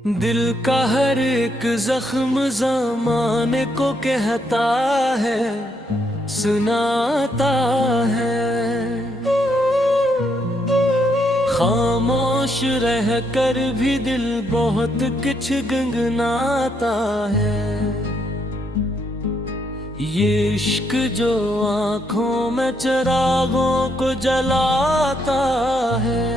दिल का हर एक जख्म ज़माने को कहता है, सुनाता है। खामोश रह कर भी दिल बहुत कुछ गुनगुनाता है। ये इश्क जो आँखों में चिरागों को जलाता है,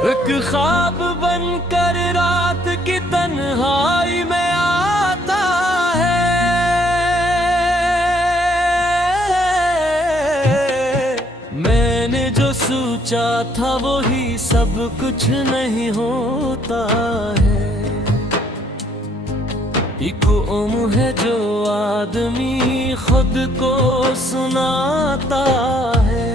एक ख्वाब बनकर रात की तन्हाई में आता है। मैंने जो सोचा था वही सब कुछ नहीं होता है। एक उम्र है जो आदमी खुद को सुनाता है।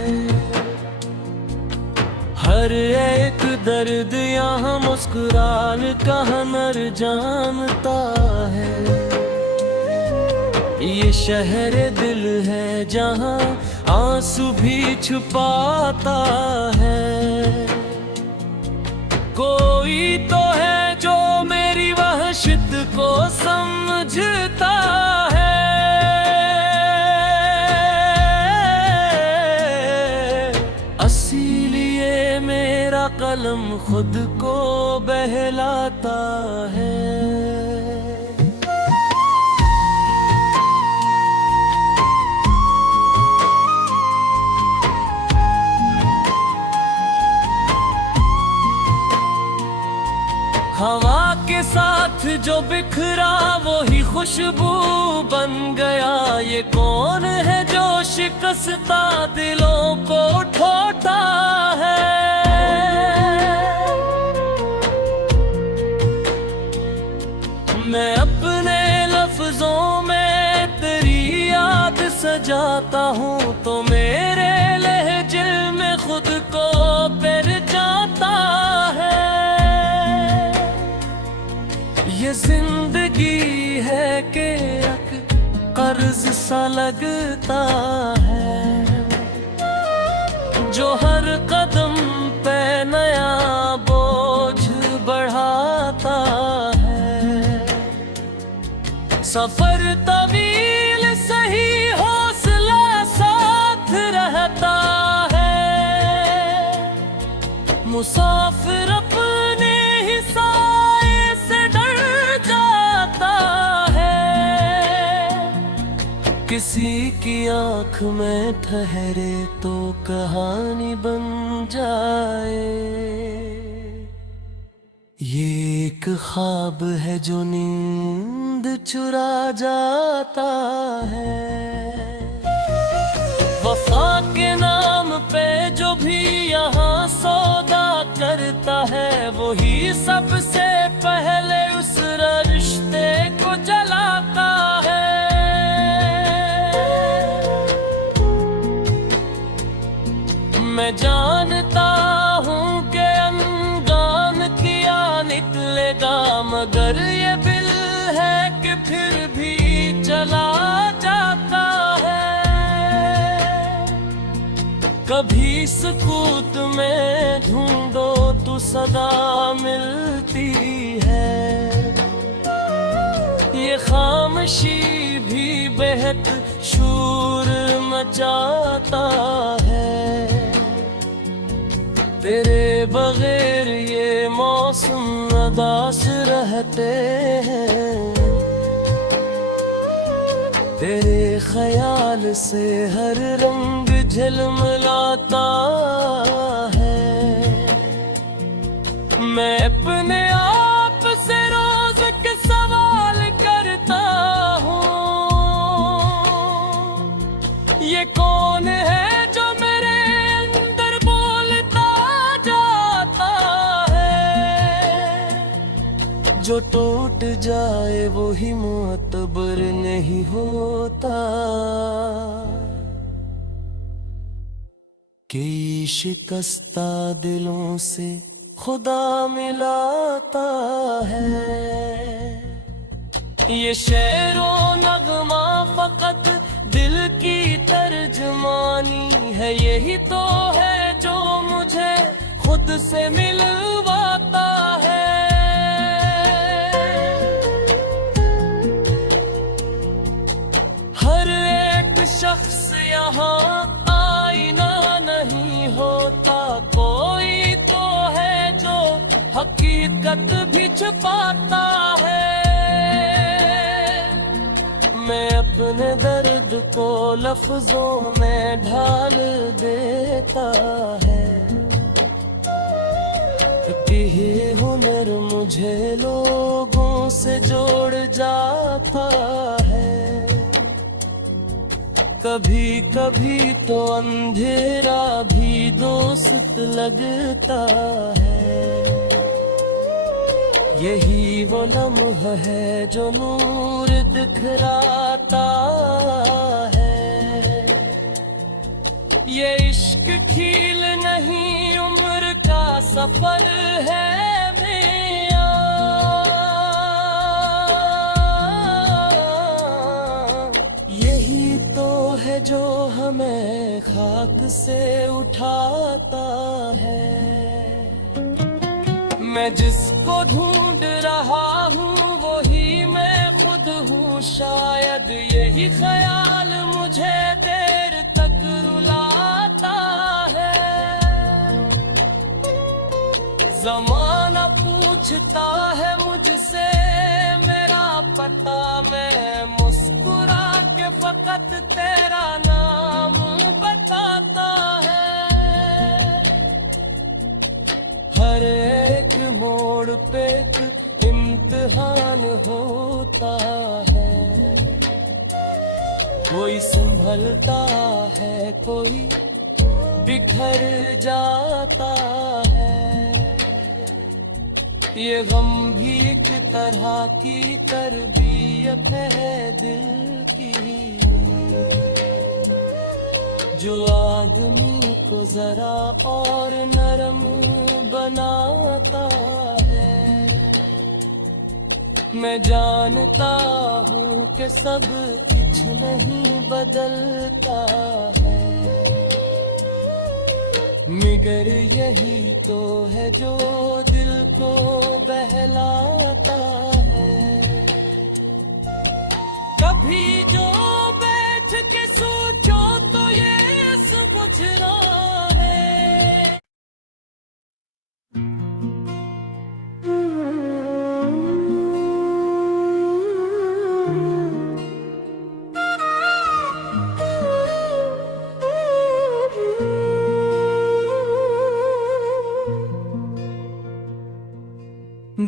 हर एक दर्द यहाँ मुस्कुरान कहाँ नर जानता है। ये शहर दिल है जहाँ आंसू भी छुपाता है। कोई तो है जो मेरी वहशत को समझता है। इसीलिए मेरा कलम खुद को बहलाता है। हवा के साथ जो बिखरा वही खुशबू बन गया। ये कौन है जो शिकस्ता दिलों को ठोता है। मैं अपने लफ्जों में तेरी याद सजाता हूँ तो मेरे लहजे में खुद को पिर जाता है। ये जिंदगी है कि कर्ज सा लगता है, जो हर कदम पे नया बोझ बढ़ाता है। सफर तवील सही हौसला साथ रहता है। मुसाफिर अपने ही साए से डर जाता है। किसी की आंख में ठहरे तो कहानी बन जाए। ये एक ख्वाब है जो नींद चुरा जाता है। वफा के नाम पे जो भी यहाँ सौदा करता है वही सबसे पहले उस रिश्ते को जलाता है। मैं जानता हूँ कि अनजान किया निकलेगा, मगर ये दिल है कि फिर भी चला जाता है। कभी सुकूत में ढूंढो तो सदा मिलती है। ये खामोशी भी बेहद शोर मचाता है। तेरे बगैर ये मौसम उदास रहते हैं। तेरे ख्याल से हर रंग झिलमिलाता है। मैं अपने आप से रोज के सवाल करता हूँ, ये कौन है जो मेरे अंदर बोलता जाता है। जो टूट जाए वही मुअत्बर नहीं होता। कि शिकस्ता दिलों से खुदा मिलाता है। ये शेरो नगमा फकत दिल की तर्जमानी है। यही तो है जो मुझे खुद से मिलवाता है। होता, कोई तो है जो हकीकत भी छुपाता है। मैं अपने दर्द को लफ्जों में ढाल देता है, ये हुनर मुझे लोगों से जोड़ जाता है। कभी कभी तो अंधेरा भी दोस्त लगता है। यही वो लम्हा है जो नूर दिखराता है। ये इश्क खेल नहीं, उम्र का सफर है मियां। यही तो है जो हमें खाक से उठाता है। मैं जिसको ढूंढ रहा हूँ वही मैं खुद हूँ। शायद यही ख्याल मुझे देर तक रुलाता है। ज़माना पूछता है मुझसे मेरा पता, मैं मुस्कुरा के फकत तेरा नाम बताता है। हर एक मोड़ पे एक इम्तिहान होता है। कोई संभलता है, कोई बिखर जाता है। ये गम भी एक तरह की तरबियत है दिल की, जो आदमी को जरा और नरम बनाता है। मैं जानता हूँ कि सब कुछ नहीं बदलता है, मगर यही तो है जो दिल को बहलाता है। कभी जो बैठ के सोचो तो ये समझ रहा है।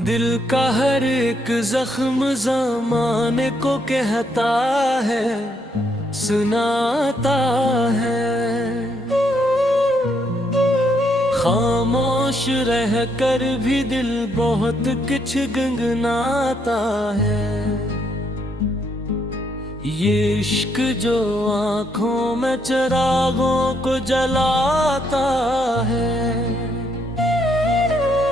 दिल का हर एक जख्म ज़माने को कहता है, सुनाता है। खामोश रह कर भी दिल बहुत कुछ गुनगुनाता है। ये इश्क जो आँखों में चिरागों को जलाता है,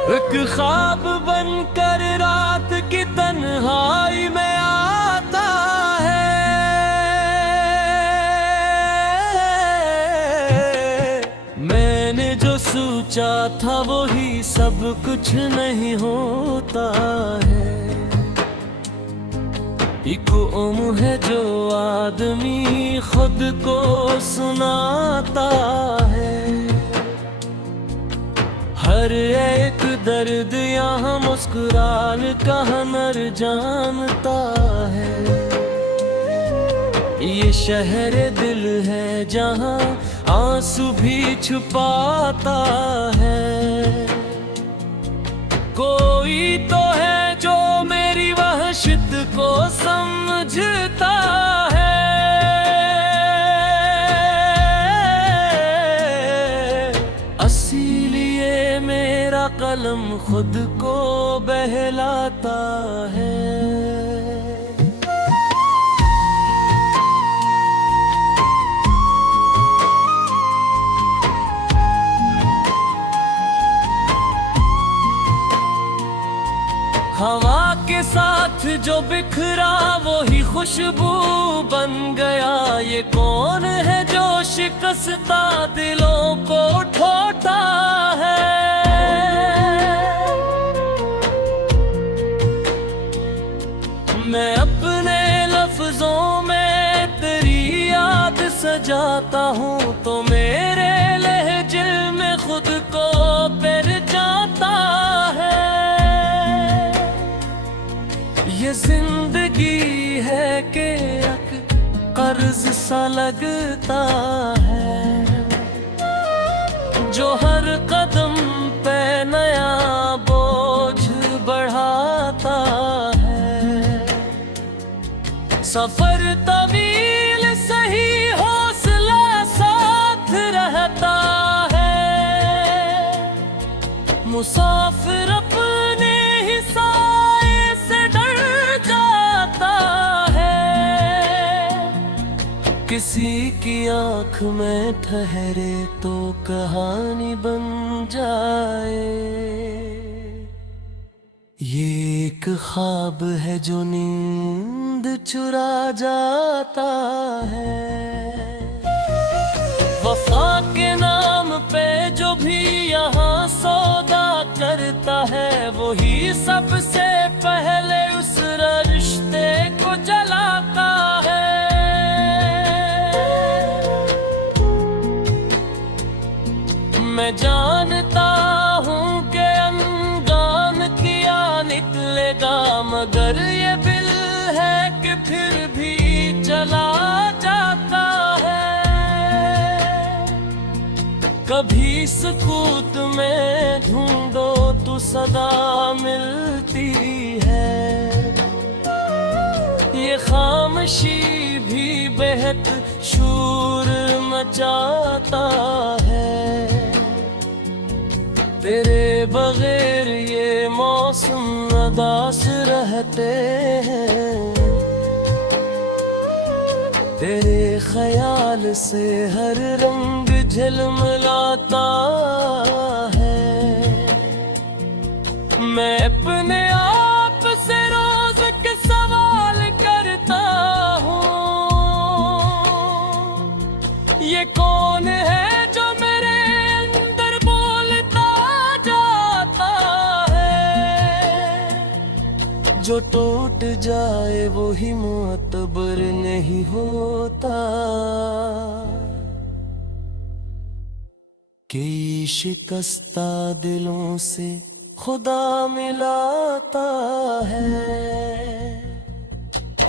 एक ख्वाब बनकर रात की तन्हाई में आता है। मैंने जो सोचा था वही सब कुछ नहीं होता है। एक उम्र है जो आदमी खुद को सुनाता है। हर एक दर्द यहाँ मुस्कुराल कहाँ नर जानता है। ये शहर दिल है जहाँ आंसू भी छुपाता है। कोई तो है जो मेरी वहशत को समझता है। इसीलिए मेरा कलम खुद को बहलाता है। हवा के साथ जो बिखरा वही खुशबू बन गया। ये कौन है जो शिकस्ता दिलों को ठोता है। मैं अपने लफ्जों में तेरी याद सजाता हूँ तो मेरे लहजे में सा लगता है, जो हर कदम पे नया बोझ बढ़ाता है। सफर तवील सही हौसला साथ रहता है, मुसाफिर अपने ही साए से डर जाता है। किसी की आंख में ठहरे तो कहानी बन जाए। ये एक ख्वाब है जो नींद चुरा जाता है। वफा के नाम पे जो भी यहाँ सौदा करता है, वही सबसे पहले उस रिश्ते को जलाता है। मैं जानता हूँ कि अनजान किया निकलेगा, मगर ये दिल है कि फिर भी चला जाता है। कभी सुकूत में ढूंढो तो सदा मिलती है, ये खामोशी भी बेहद शोर मचाता है। तेरे बगैर ये मौसम उदास रहते हैं, तेरे ख्याल से हर रंग झिलमिलाता है। मैं अपने आप से रोज के सवाल करता हूँ, ये कौन है जो मेरे अंदर बोलता जाता है। जो टूट जाए वो ही मुअत्बर नहीं होता, कई शिकस्ता दिलों से खुदा मिलाता है।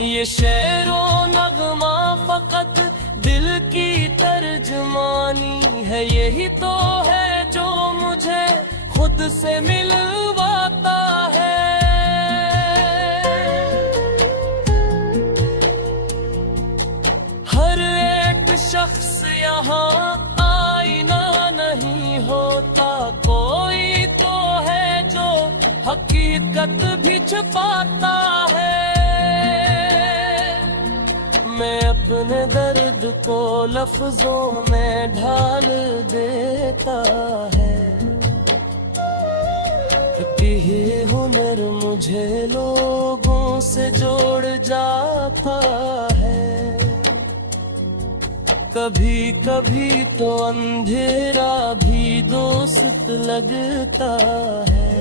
ये शेरो नगमा फकत दिल की तर्जमानी है, यही तो है जो मुझे खुद से मिलवाता है। हर एक शख्स यहाँ आईना नहीं होता, कोई तो है जो हकीकत भी छुपाता है। मैं अपने दर्द को लफ्जों में ढाल देता है, कि ये हुनर मुझे लोगों से जोड़ जाता है। कभी कभी तो अंधेरा भी दोस्त लगता है,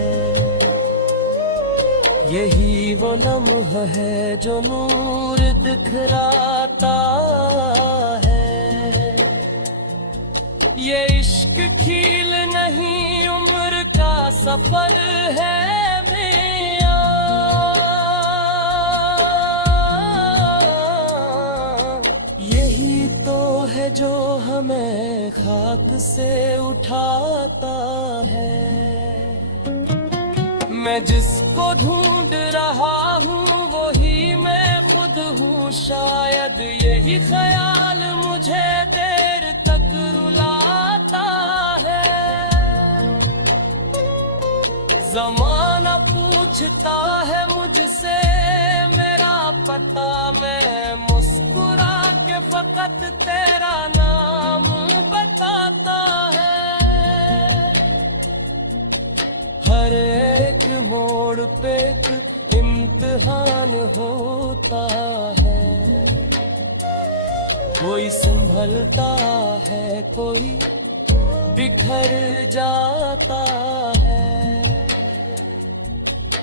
यही वो लम्हा है जो नूर दिखराता है। ये इश्क खील नहीं उम्र का सफर है मियां, यही तो है जो हमें खाक से उठाता है। मैं जिसको ढूंढ रहा हूँ वही मैं खुद हूँ, शायद यही ख्याल मुझे देर तक रुलाता है। ज़माना पूछता है मुझसे मेरा पता, मैं मुस्कुरा के फकत तेरा नाम बताता है। हर एक मोड़ पे एक इम्तिहान होता है, कोई संभलता है कोई बिखर जाता है।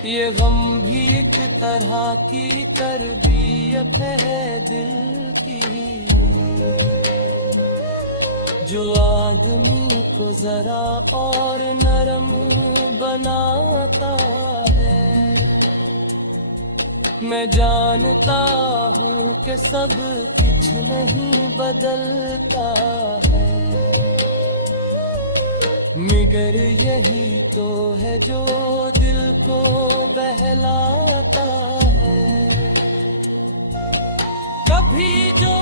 ये गम भी एक तरह की तरबियत है दिल की, जो आदमी को जरा और नरम बनाता है। मैं जानता हूँ कि सब कुछ नहीं बदलता है, मगर यही तो है जो दिल को बहलाता है। कभी जो